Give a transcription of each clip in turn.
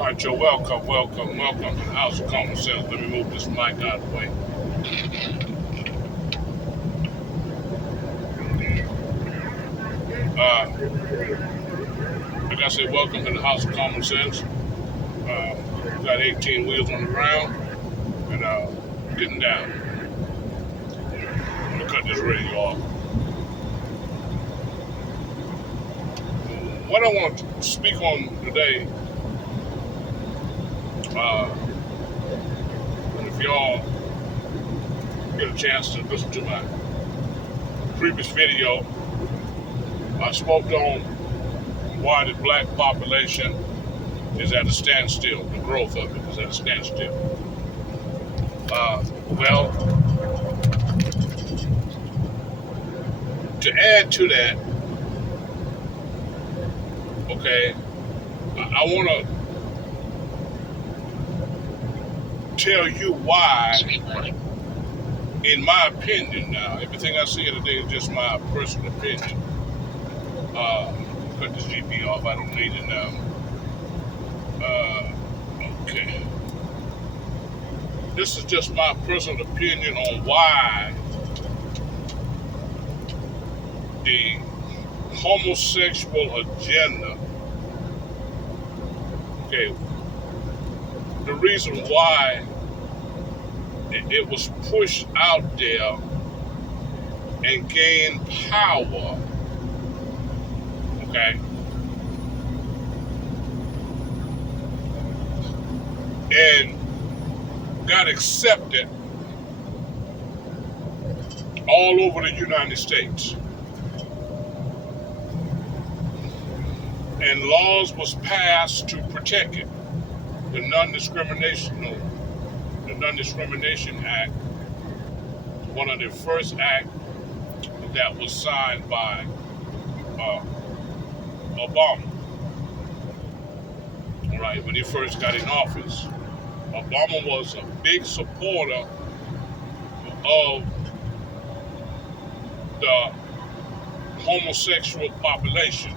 All right, Joe, welcome to the House of Common Sense. Let me move this mic out of the way. Like I said, welcome to the House of Common Sense. We got 18 wheels on the ground and getting down. I'm going to cut this radio off. What I want to speak on today, if y'all get a chance to listen to my previous video, I spoke on why the black population is at a standstill. The growth of it is at a standstill. Well, to add to that, okay, I want to tell you why, in my opinion now, everything I see today is just my personal opinion. Cut this GP off, I don't need it now. Okay. This is just my personal opinion on why the homosexual agenda, okay, the reason why it was pushed out there and gained power, okay, and got accepted all over the United States. And laws was passed to protect it. The Non-Discrimination Act, one of the first acts that was signed by Obama. All right, when he first got in office, Obama was a big supporter of the homosexual population,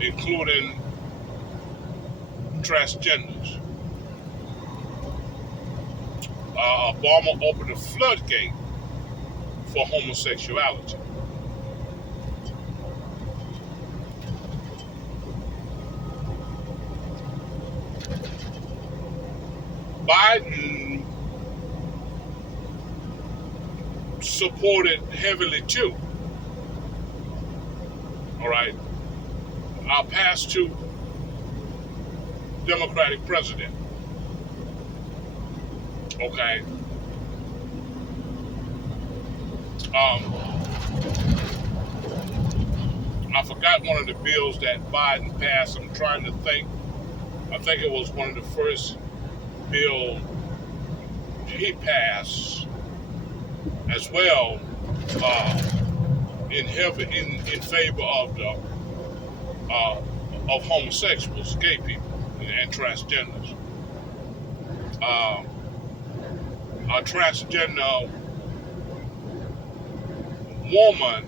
including transgenders. Obama opened a floodgate for homosexuality. Biden supported heavily too. All right. Our past two Democratic president. Okay. I forgot one of the bills that Biden passed. I'm trying to think. I think it was one of the first bill he passed as well, in favor of the of homosexuals, gay people, and transgenders. A transgender woman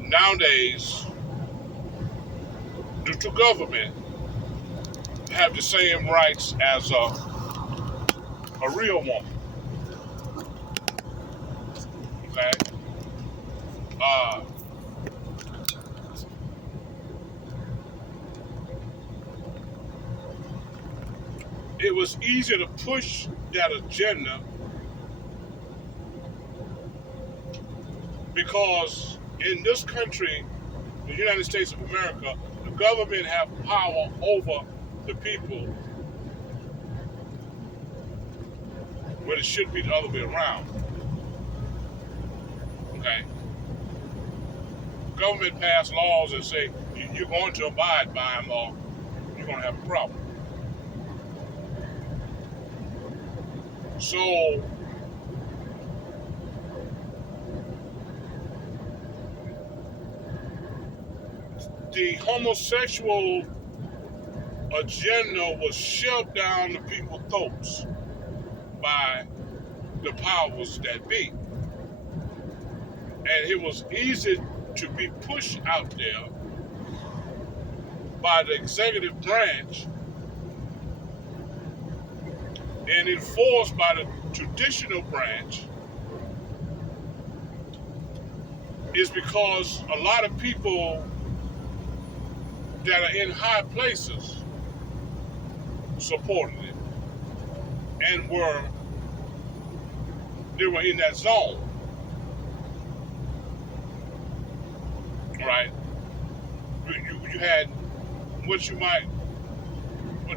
nowadays, due to government, have the same rights as a real woman. Okay? It was easier to push that agenda because in this country, the United States of America, the government have power over the people, where it should be the other way around. Okay? Government pass laws and say you're going to abide by them or you're going to have a problem. So the homosexual agenda was shoved down the people's throats by the powers that be. And it was easy to be pushed out there by the executive branch and enforced by the judicial branch is because a lot of people that are in high places supported it and they were in that zone. All right? You had what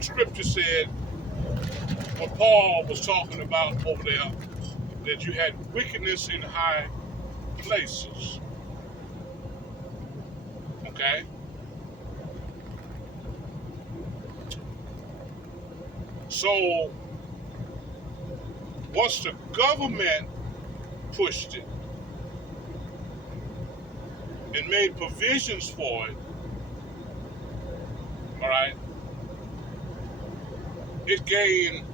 scripture said, what Paul was talking about over there, that you had wickedness in high places. Okay? So, once the government pushed it and made provisions for it, all right, it gained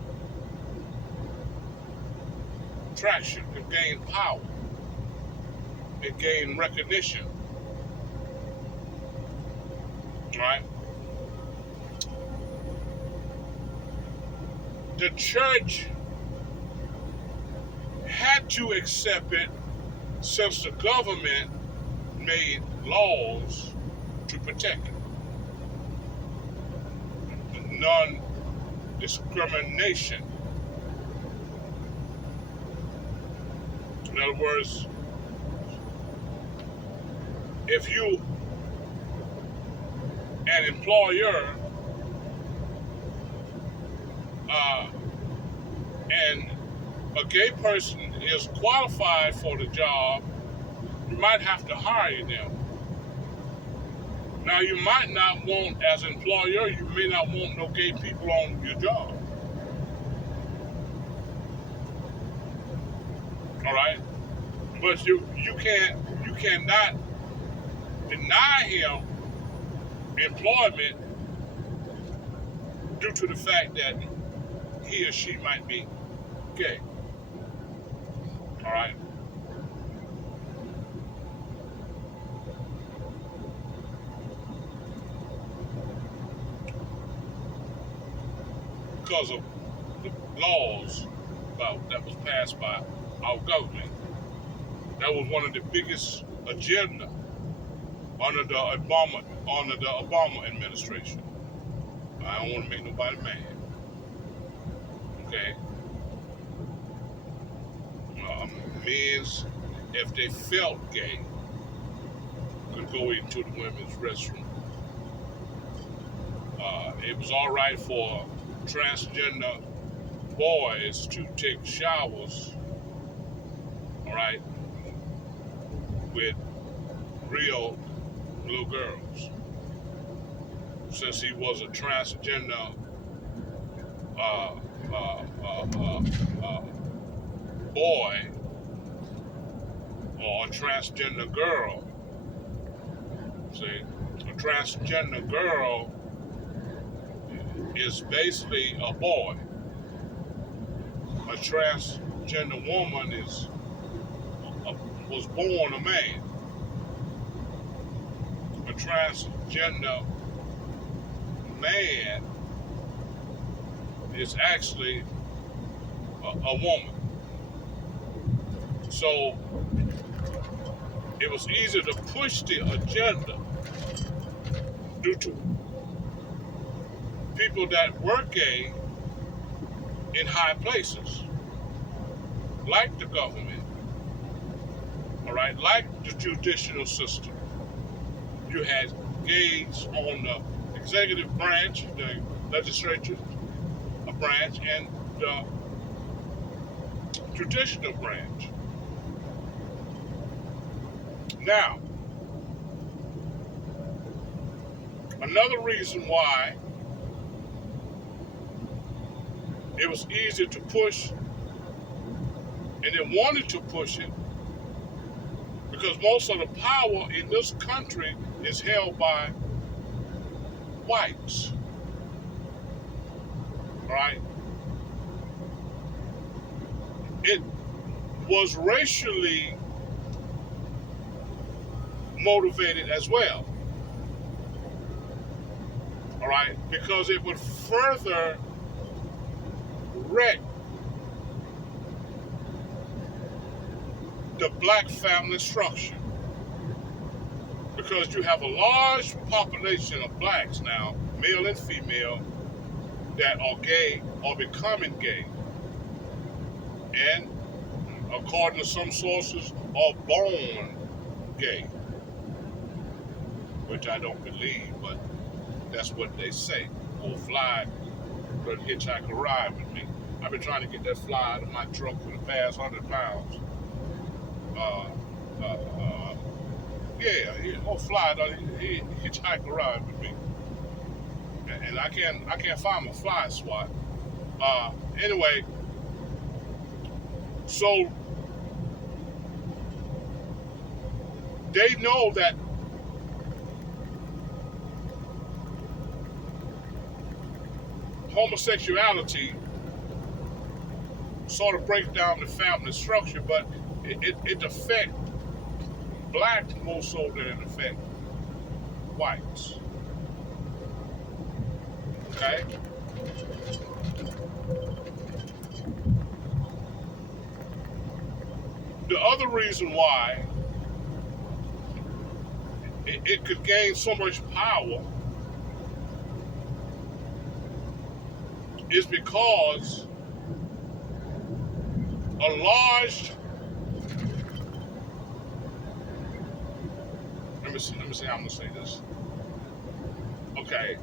traction, it gained power, it gained recognition, all right? The church had to accept it since the government made laws to protect it. Non-discrimination. In other words, if you, an employer, and a gay person is qualified for the job, you might have to hire them. Now, you might not want, as an employer, you may not want no gay people on your job. All right? But you cannot deny him employment due to the fact that he or she might be gay. All right? Because of the laws that was passed by our government. That was one of the biggest agenda under the Obama administration. I don't want to make nobody mad. Okay? Men, if they felt gay, could go into the women's restroom. It was all right for transgender boys to take showers, all right, with real little girls. Since he was a transgender boy or a transgender girl, see, a transgender girl is basically a boy. A transgender woman was born a man. A transgender man is actually a woman. So it was easy to push the agenda due to people that were gay in high places, like the government, all right, like the judicial system. You had gays on the executive branch, the legislature branch, and the judicial branch. Now, another reason why it was easy to push, and they wanted to push it, because most of the power in this country is held by whites. Right? It was racially motivated as well. all right, because it would further wreck the black family structure. Because you have a large population of blacks now, male and female, that are gay or becoming gay. And according to some sources, are born gay. Which I don't believe, but that's what they say. Old fly, but hitchhiker ride with me. I've been trying to get that fly out of my truck for the past 100 pounds. Yeah, old fly, he hitchhiker ride with me. And I can't find my fly swat. Anyway, so they know that homosexuality sort of breaks down the family structure, but it affects blacks more so than it affects whites. Okay? The other reason why it could gain so much power is because a large, let me see how I'm gonna say this. Okay.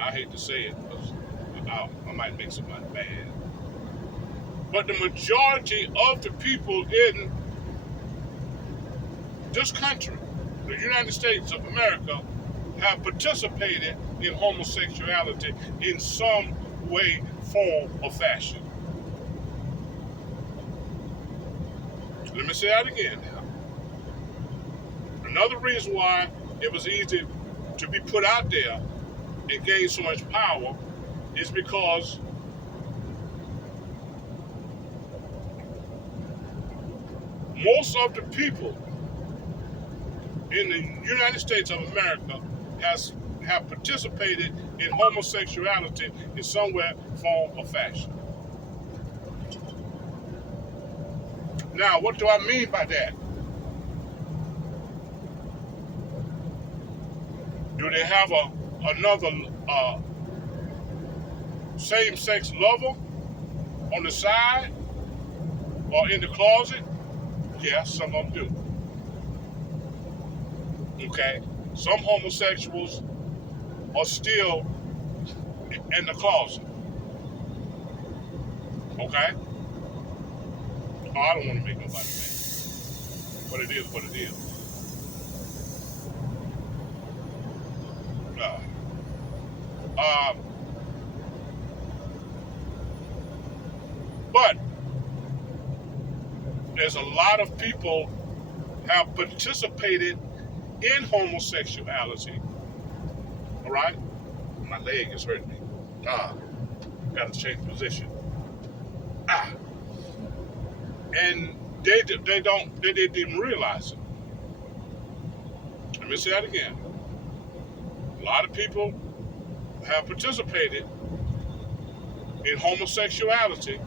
I hate to say it because I might make somebody mad. But the majority of the people in this country, the United States of America, have participated in homosexuality in some way, form, or fashion. Let me say that again now. Another reason why it was easy to be put out there and gain so much power is because most of the people in the United States of America have participated in homosexuality in some way, form, or fashion. Now, what do I mean by that? Do they have another same-sex lover on the side or in the closet? Yes, some of them do. Okay, some homosexuals are still in the closet. Okay? Oh, I don't want to make nobody mad. But it is what it is. But there's a lot of people have participated in homosexuality. All right? My leg is hurting me. Got to change position. And they didn't even realize it. Let me say that again. A lot of people have participated in homosexuality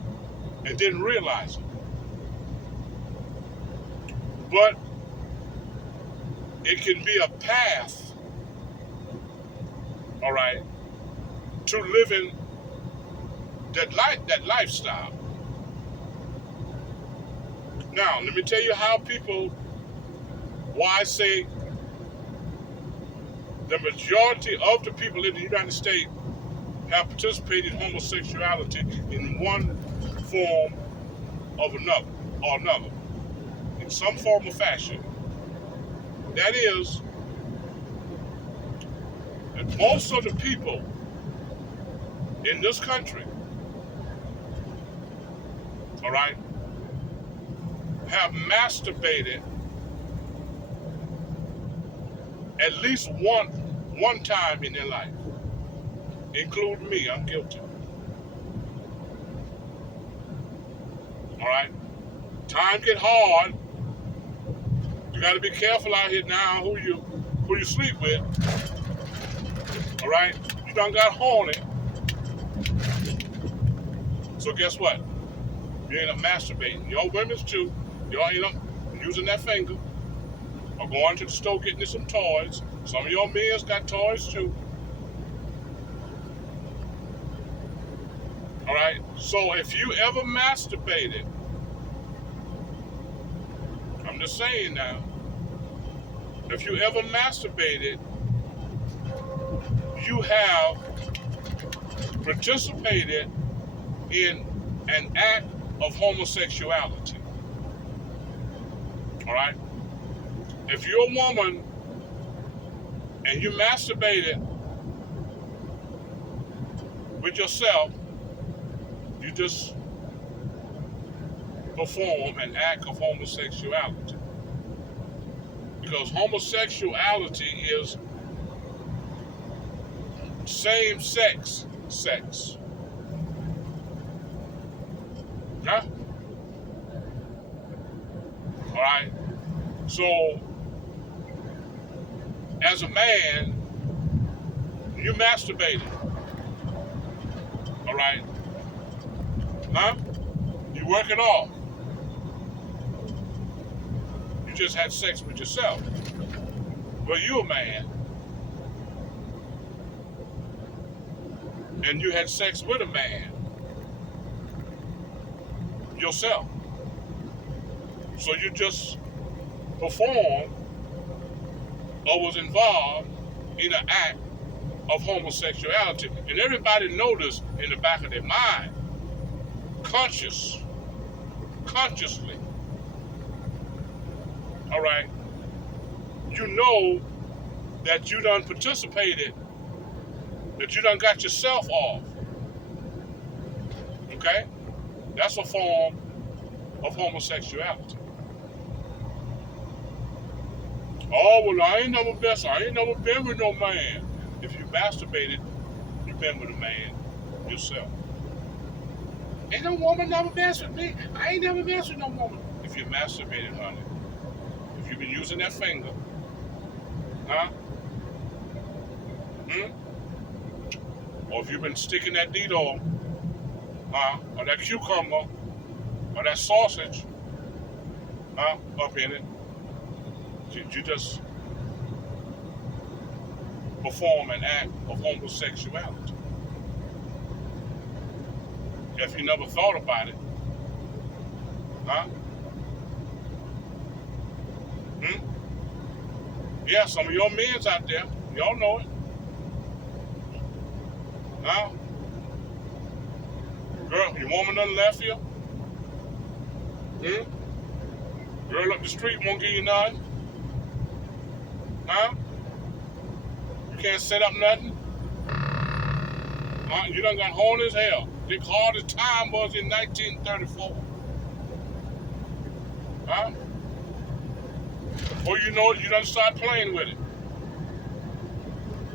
and didn't realize it. But it can be a path, all right, to living that lifestyle. Now, let me tell you why I say the majority of the people in the United States have participated in homosexuality in one form or another, in some form or fashion. That is, that most of the people in this country, all right, have masturbated at least one time in their life, including me. I'm guilty. All right, times get hard, got to be careful out here now who you sleep with. All right? You done got horny. So guess what? You end up masturbating. Your women's too. Y'all end up using that finger or going to the store getting you some toys. Some of your men's got toys too. All right? So if you ever masturbated, I'm just saying now, if you ever masturbated, you have participated in an act of homosexuality. All right? If you're a woman and you masturbated with yourself, you just perform an act of homosexuality. Because homosexuality is same-sex sex. Huh? All right? So, as a man, you masturbated. All right? Huh? You work it off. You just had sex with yourself. Well, you a man. And you had sex with a man. Yourself. So you just performed or was involved in an act of homosexuality. And everybody noticed in the back of their mind, consciously, all right, you know that you done participated, that you done got yourself off. Okay? That's a form of homosexuality. Oh, well, I ain't never been with no man. If you masturbated, you've been with a man yourself. Ain't no woman never messed with me. I ain't never messed with no woman. If you masturbated, honey, if you've been using that finger, huh? Or if you've been sticking that needle, or that cucumber, or that sausage, up in it, you just perform an act of homosexuality. If you never thought about it, Yeah, some of your men's out there, y'all know it. Girl, your woman done left you? Girl up the street won't give you nothing? You can't set up nothing? You done got horny as hell. The hardest time was in 1934. Before you know it, you done start playing with it.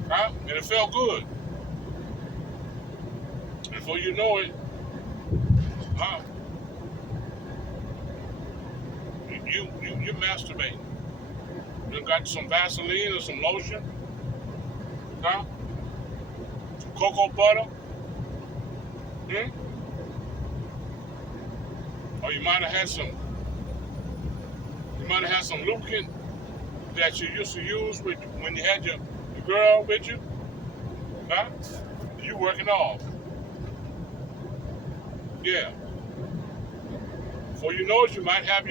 And it felt good. And before you know it, you masturbate. You got some Vaseline or some lotion, some cocoa butter, or you might have had some lubricant that you used to use when you had your girl with you. You working off. Yeah. Before you know it, you might have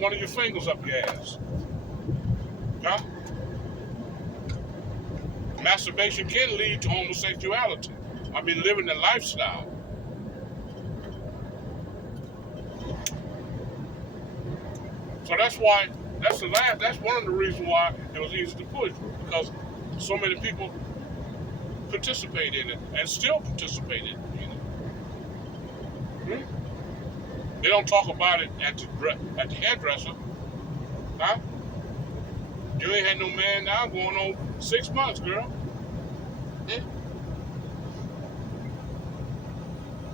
one of your fingers up your ass. Masturbation can lead to homosexuality. I mean, living the lifestyle. So that's one of the reasons why it was easy to push, because so many people participate in it and still participate in it. They don't talk about it at the hairdresser. You ain't had no man now going on 6 months, girl.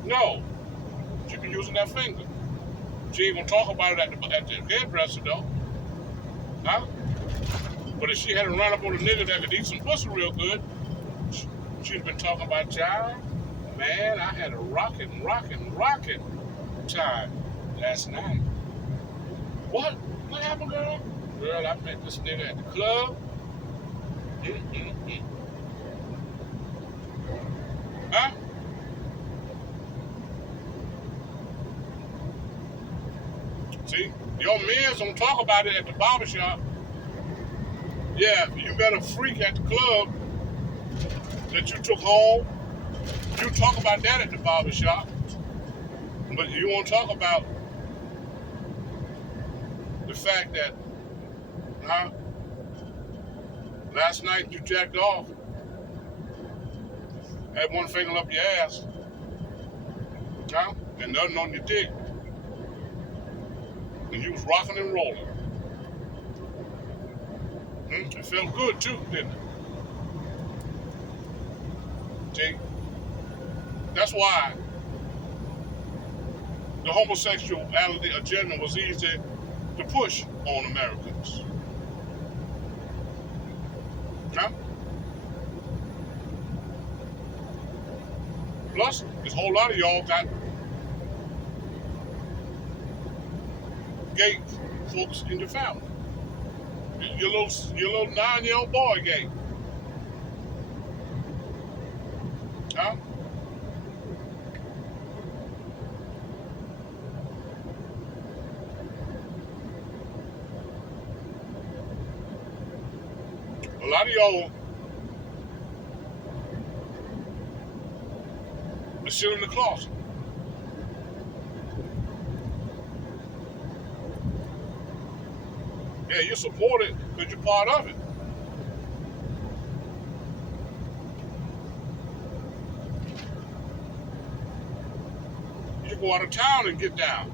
No. You been using that finger. She ain't gonna talk about it at the hairdresser though. Huh? But if she hadn't run up on a nigga that could eat some pussy real good, she'd been talking about, child, man, I had a rockin' time last night. What? What happened, girl? Girl, I met this nigga at the club. Mm-mm-mm. Huh? See, your men don't talk about it at the barbershop. Yeah, you met a freak at the club that you took home. You talk about that at the barbershop. But you won't talk about the fact that, huh? Last night you jacked off, had one finger up your ass, huh? And nothing on your dick. And you was rocking and rolling. It felt good too, didn't it? See? That's why the homosexuality agenda was easy to push on Americans. Huh? Plus, there's a whole lot of y'all got gay folks in your family. Your little 9-year-old boy gay. Huh? A lot of y'all are still in the closet. Yeah, you support it because you're part of it. You go out of town and get down.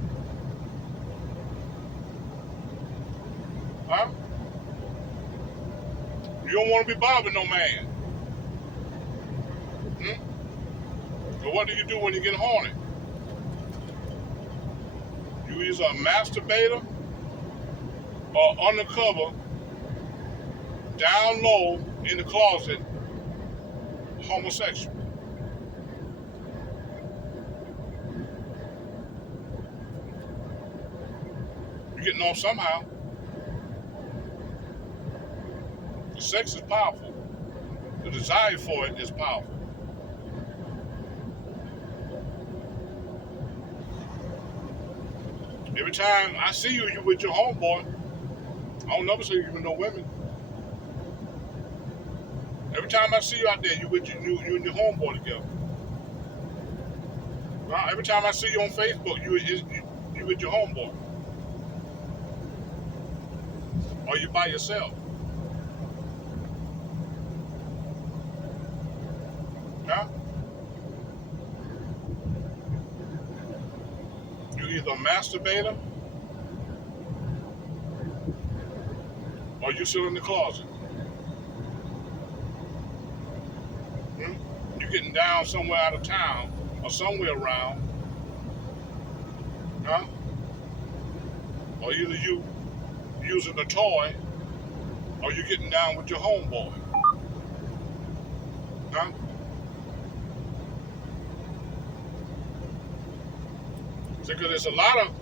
Huh? You don't want to be bothering no man. So what do you do when you get horny? You either a masturbator or undercover, down low in the closet, homosexual. You're getting off somehow. The sex is powerful. The desire for it is powerful. Every time I see you, you with your homeboy. I don't never see you with no women. Every time I see you out there, you and your homeboy together. Right? Every time I see you on Facebook, you with your homeboy. Or you by yourself. Huh? You're either a masturbator or you're still in the closet. You're getting down somewhere out of town or somewhere around. Huh? Or either you using a toy or you're getting down with your homeboy. Huh? Because there's a lot of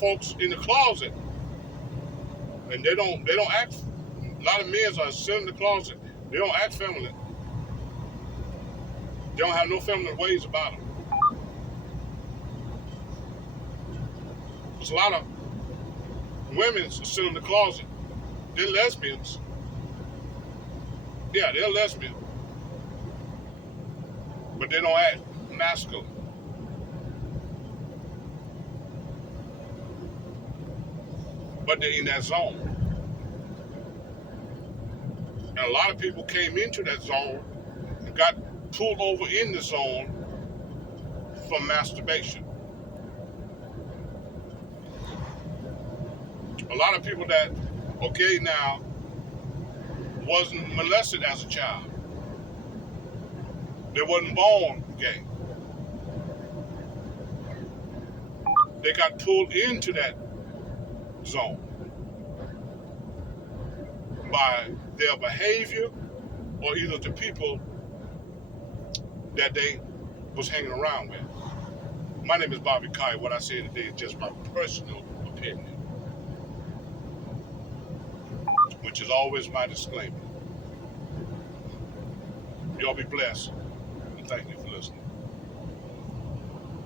folks in the closet, and they don't act. A lot of men are still in the closet. They don't act feminine. They don't have no feminine ways about them. There's a lot of women are still in the closet. They're lesbians. Yeah, they're lesbian, but they don't act masculine. But they're in that zone. And a lot of people came into that zone and got pulled over in the zone from masturbation. A lot of people that are gay now wasn't molested as a child. They wasn't born gay. They got pulled into that zone. by their behavior or either the people that they was hanging around with. My name is Bobby Kai. What I say today is just my personal opinion, which is always my disclaimer. Y'all be blessed, and thank you.